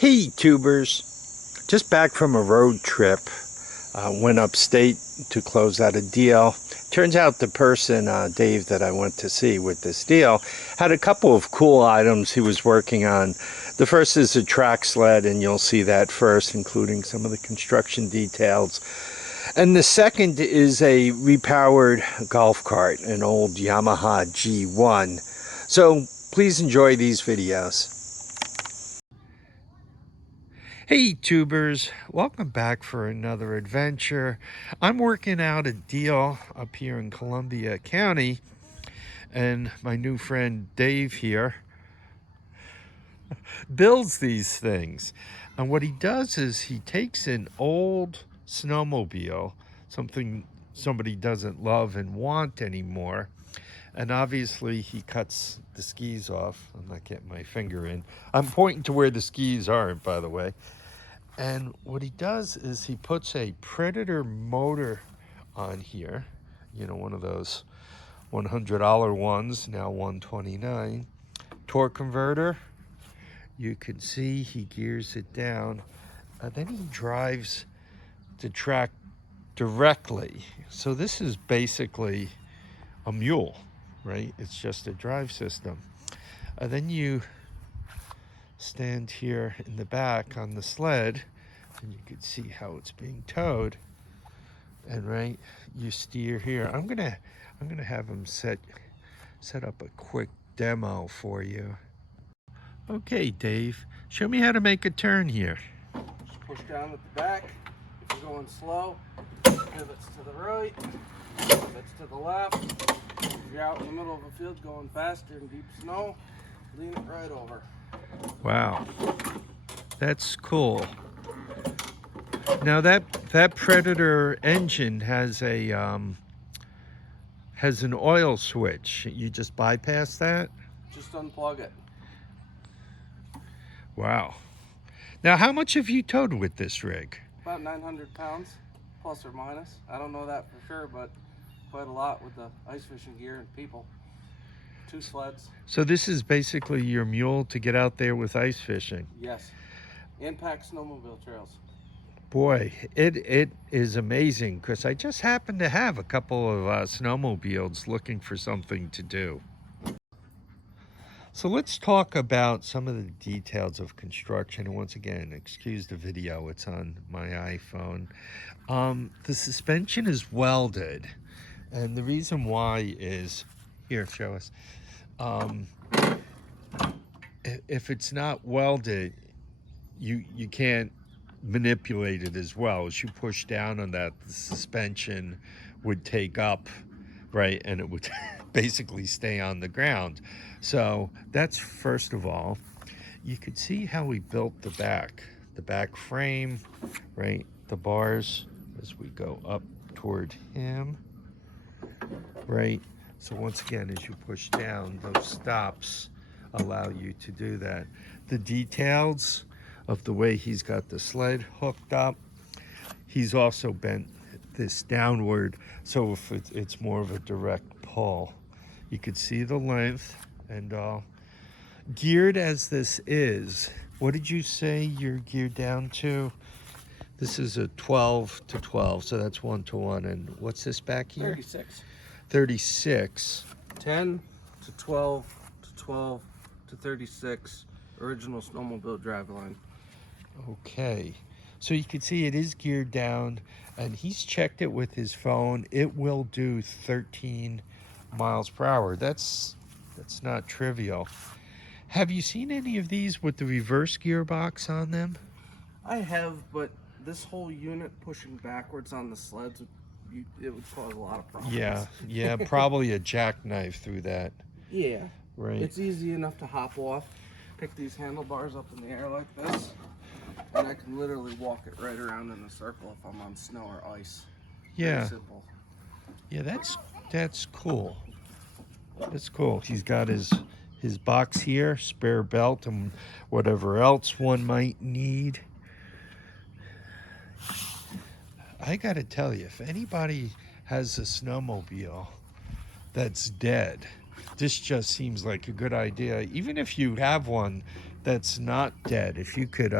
Hey tubers, just back from a road trip. Went upstate to close out a deal. Turns out the person, Dave, that I went to see with this deal had a couple of cool items he was working on. The first is a track sled, and you'll see that first, including some of the construction details. And the second is a repowered golf cart, an old Yamaha G1. So please enjoy these videos. Hey tubers, welcome back for another adventure. I'm working out a deal up here in Columbia County, and my new friend Dave here builds these things. And what he does is he takes an old snowmobile, something somebody doesn't love and want anymore, and obviously he cuts the skis off. I'm not getting my finger in. I'm pointing to where the skis aren't, by the way. And what he does is he puts a Predator motor on here, you know, one of those $100 ones, now $129. Torque converter, you can see he gears it down. Then he drives the track directly. So this is basically a mule, right? It's just a drive system. Then you stand here in the back on the sled, and you can see how it's being towed. And right, you steer here. I'm gonna have him set up a quick demo for you. Okay, Dave, show me how to make a turn here. Just push down at the back. If you're going slow, pivots to the right, pivots to the left. If you're out in the middle of a field going faster in deep snow, lean it right over. Wow, that's cool. Now that Predator engine has an oil switch. You just bypass that? Just unplug it. Wow. Now, how much have you towed with this rig? About 900 pounds, plus or minus. I don't know that for sure, but quite a lot with the ice fishing gear and people. 2 sleds. So this is basically your mule to get out there with ice fishing? Yes. And pack snowmobile trails. Boy, it is amazing, because I just happen to have a couple of snowmobiles looking for something to do. So let's talk about some of the details of construction. And once again, excuse the video, it's on my iPhone. The suspension is welded, and the reason why is, here, show us. If it's not welded, you can't manipulate it as well. As you push down on that, the suspension would take up, right, and it would basically stay on the ground. So that's first of all. You could see how we built the back frame, right, the bars as we go up toward him, right. So once again, as you push down, those stops allow you to do that. The details of the way he's got the sled hooked up, he's also bent this downward, so if it's more of a direct pull. You could see the length, and geared as this is, what did you say you're geared down to? This is a 12 to 12, so that's 1-to-1. And what's this back here? 36. 36. 10 to 12 to 12 to 36. Original snowmobile driveline. Okay, so you can see it is geared down, and he's checked it with his phone. It will do 13 miles per hour. That's not trivial. Have you seen any of these with the reverse gearbox on them? I have, but this whole unit pushing backwards on the sleds, it would cause a lot of problems. Yeah, probably a jackknife through that. Yeah, right. It's easy enough to hop off, pick these handlebars up in the air like this, and I can literally walk it right around in a circle if I'm on snow or ice. Yeah. Very simple. Yeah, that's cool. That's cool. He's got his box here, spare belt, and whatever else one might need. I gotta tell you, if anybody has a snowmobile that's dead, this just seems like a good idea. Even if you have one that's not dead. If you could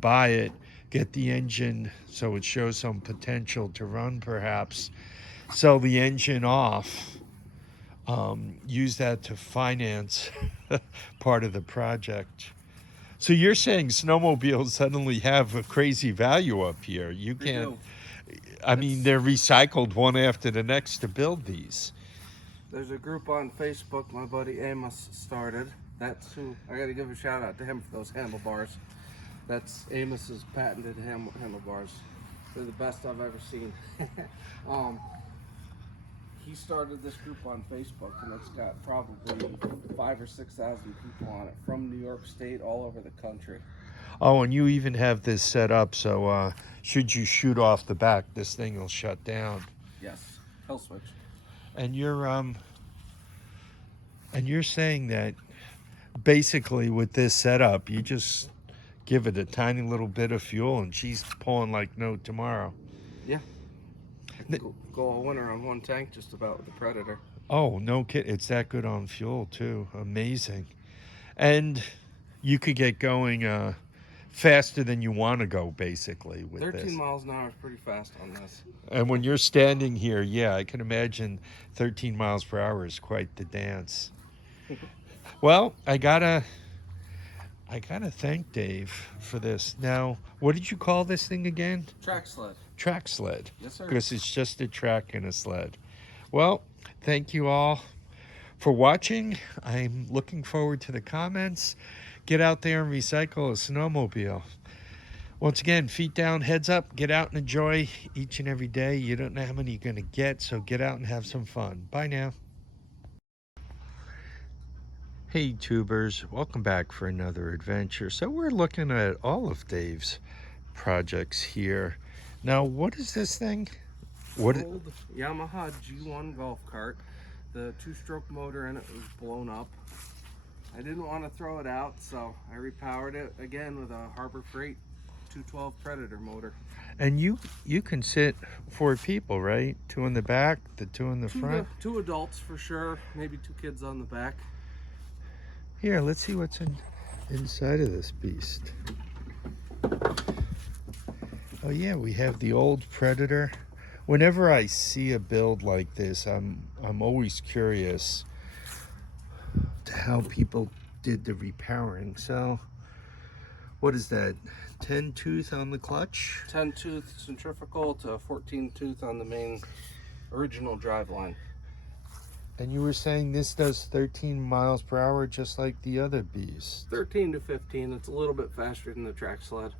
buy it, get the engine so it shows some potential to run, perhaps sell the engine off, use that to finance part of the project. So you're saying snowmobiles suddenly have a crazy value up here. You They can't. do. I mean, they're recycled one after the next to build these. There's a group on Facebook my buddy Amos started. That's who I got to give a shout out to him for those handlebars. That's Amos's patented handlebars. They're the best I've ever seen. He started this group on Facebook, and it's got probably 5,000 or 6,000 people on it from New York State, all over the country. Oh, and you even have this set up so should you shoot off the back, this thing will shut down. Yes, kill switch. And you're saying that basically with this setup, you just give it a tiny little bit of fuel, and she's pulling like no tomorrow. Yeah. I can go all winter on one tank just about with the Predator. Oh, no kid, it's that good on fuel too. Amazing. And you could get going faster than you want to go, basically, with 13 this. miles an hour is pretty fast on this. And when you're standing here, yeah, I can imagine 13 miles per hour is quite the dance. Well, I gotta thank Dave for this. Now, what did you call this thing again? Track sled. Track sled. Yes, sir. Because it's just a track and a sled. Well, thank you all for watching. I'm looking forward to the comments. Get out there and recycle a snowmobile. Once again, feet down, heads up. Get out and enjoy each and every day. You don't know how many you're going to get, so get out and have some fun. Bye now. Hey tubers, welcome back for another adventure. So we're looking at all of Dave's projects here. Now, what is this thing? Old Yamaha G1 golf cart. The two-stroke motor in it was blown up. I didn't want to throw it out, so I repowered it again with a Harbor Freight 212 Predator motor. And you can sit 4 people, right? 2 in the back, the 2 in the front. 2 adults for sure, maybe 2 kids on the back. Here, let's see what's inside of this beast. Oh yeah, we have the old Predator. Whenever I see a build like this, I'm always curious to how people did the repowering. So, what is that? 10 tooth on the clutch? 10 tooth centrifugal to 14 tooth on the main original driveline. And you were saying this does 13 miles per hour just like the other beast. 13 to 15. It's a little bit faster than the track sled.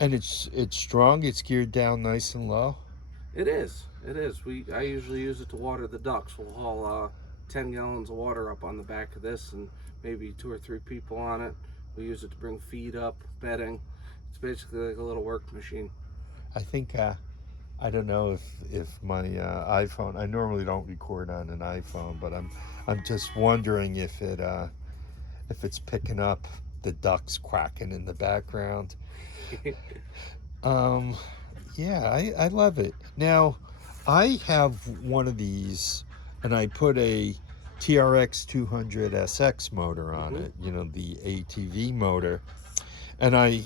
And it's strong. It's geared down nice and low. It is. It is. I usually use it to water the ducks. We'll haul 10 gallons of water up on the back of this, and maybe 2 or 3 people on it. We use it to bring feed up, bedding. It's basically like a little work machine. I think I don't know if my iPhone. I normally don't record on an iPhone, but I'm just wondering if it's picking up the ducks quacking in the background. Yeah, I love it. Now, I have one of these, and I put a TRX 200 SX motor on it. You know, the ATV motor. And I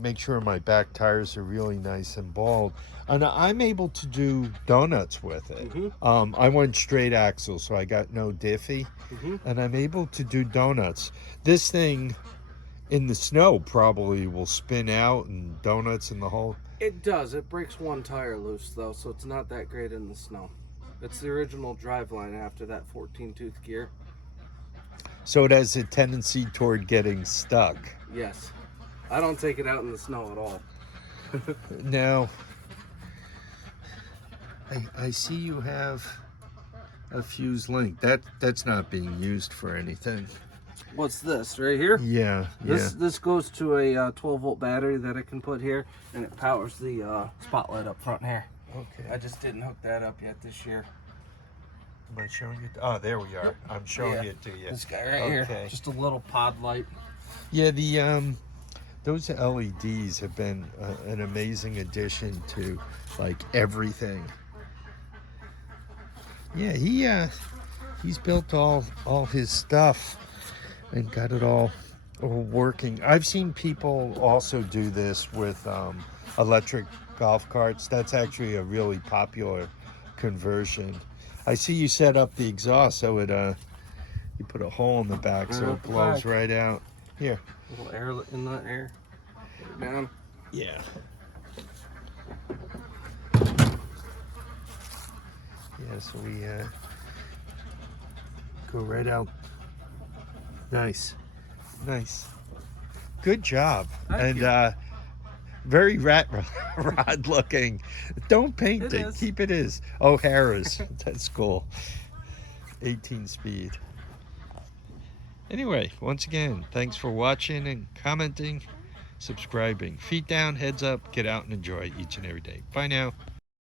make sure my back tires are really nice and bald. And I'm able to do donuts with it. I went straight axle, so I got no diffy. And I'm able to do donuts. This thing in the snow probably will spin out and donuts in the hole. It does. It breaks one tire loose, though, so it's not that great in the snow. It's the original driveline after that 14 tooth gear. So it has a tendency toward getting stuck. Yes. I don't take it out in the snow at all. Now, I see you have a fuse link. That's not being used for anything. What's this right here? Yeah. This goes to a 12 volt battery that I can put here, and it powers the spotlight up front here. Okay. I just didn't hook that up yet this year. Am I showing it? Oh, there we are. I'm showing it to you. This guy right here. Just a little pod light. Yeah, those LEDs have been an amazing addition to like everything. Yeah, he's built all his stuff and got it all working. I've seen people also do this with electric golf carts. That's actually a really popular conversion. I see you set up the exhaust so it you put a hole in the back so it blows right out. Here. A little air in the air. Put it down. Yeah. Yeah, so we go right out. Nice. Nice. Good job. Thank you. And very rat rod looking. Don't paint It it. is. Keep it as O'Hara's. That's cool. 18 speed. Anyway, once again, thanks for watching and commenting, subscribing. Feet down, heads up, get out and enjoy each and every day. Bye now.